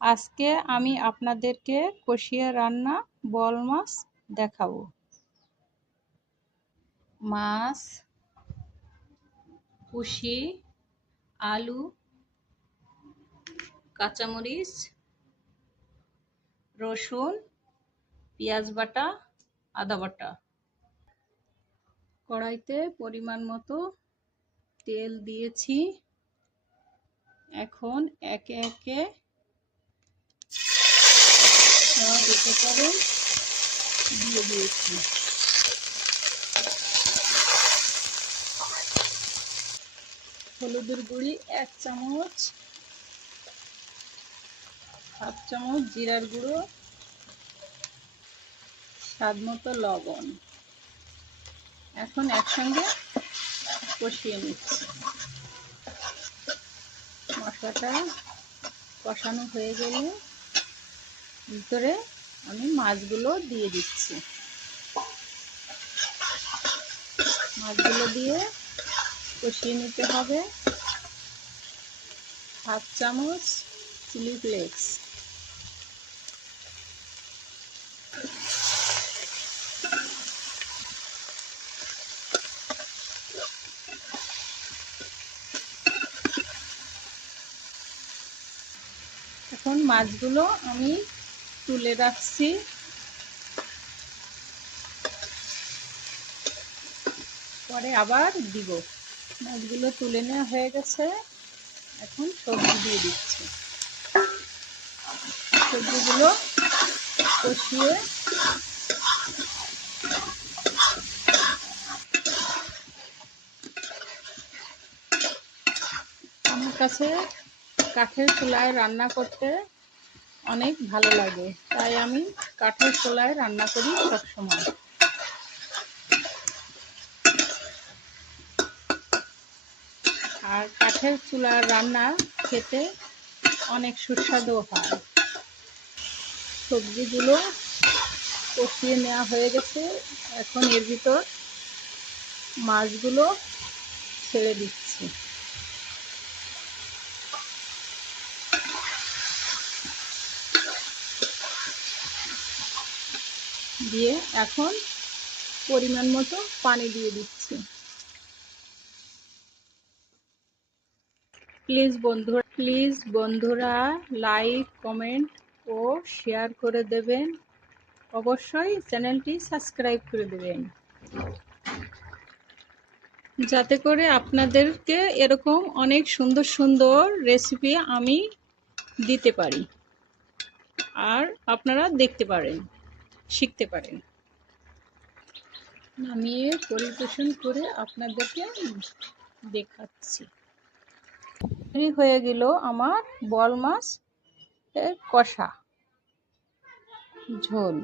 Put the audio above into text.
আজকে আমি আপনাদেরকে কষিয়ে রান্না বোয়াল মাছ দেখাবো। মাছ, কুশি, আলু, কাঁচামরিচ, রসুন, পেঁয়াজ বাটা, আদা বাটা। কড়াইতে পরিমাণ মতো তেল দিয়েছি। এখন একে একে সব উপকরণ দিয়ে দিয়েছি। হলুদের গুঁড়ি 1 চামচ, হাফ চামচ জিরার গুঁড়ো, স্বাদ মতো লবণ। এখন একসঙ্গে কষিয়ে নিচ্ছি। মশলাটা কষানো হয়ে গেলে ভিতরে আমি মাছগুলো দিয়ে দিচ্ছি। মাছগুলো দিয়ে কষিয়ে নিতে হবে। হাফ চামচ চিলি ফ্লেক্স, এখন মাছগুলো আমি তুলে রাখছি। পরে আবার দিব। মাছগুলো তুলে নেওয়া হয়ে গেছে। এখন সবজি দিয়ে দিচ্ছি। সবজিগুলো কষিয়ে আমার কাছে কাঠের চুলায় রান্না করতে অনেক ভালো লাগে, তাই আমি কাঠের চুলায় রান্না করি সবসময়। আর কাঠের চুলার রান্না খেতে অনেক সুস্বাদু হয়। সবজিগুলো কষিয়ে নেওয়া হয়ে গেছে। এখন এর ভিতর মাছগুলো ছেড়ে দিচ্ছি। দিয়ে এখন পরিমাণ মতো পানি দিয়ে দিচ্ছি। প্লিজ বন্ধুরা লাইক, কমেন্ট ও শেয়ার করে দেবেন। অবশ্যই চ্যানেলটি সাবস্ক্রাইব করে দেবেন, যাতে করে আপনাদেরকে এরকম অনেক সুন্দর সুন্দর রেসিপি আমি দিতে পারি আর আপনারা দেখতে পারেন, শিখতে পারেন। নামিয়ে পরিবেশন করে আপনাদেরকে দেখাচ্ছি। হয়ে গেল আমার বোয়াল মাছ কষা ঝোল।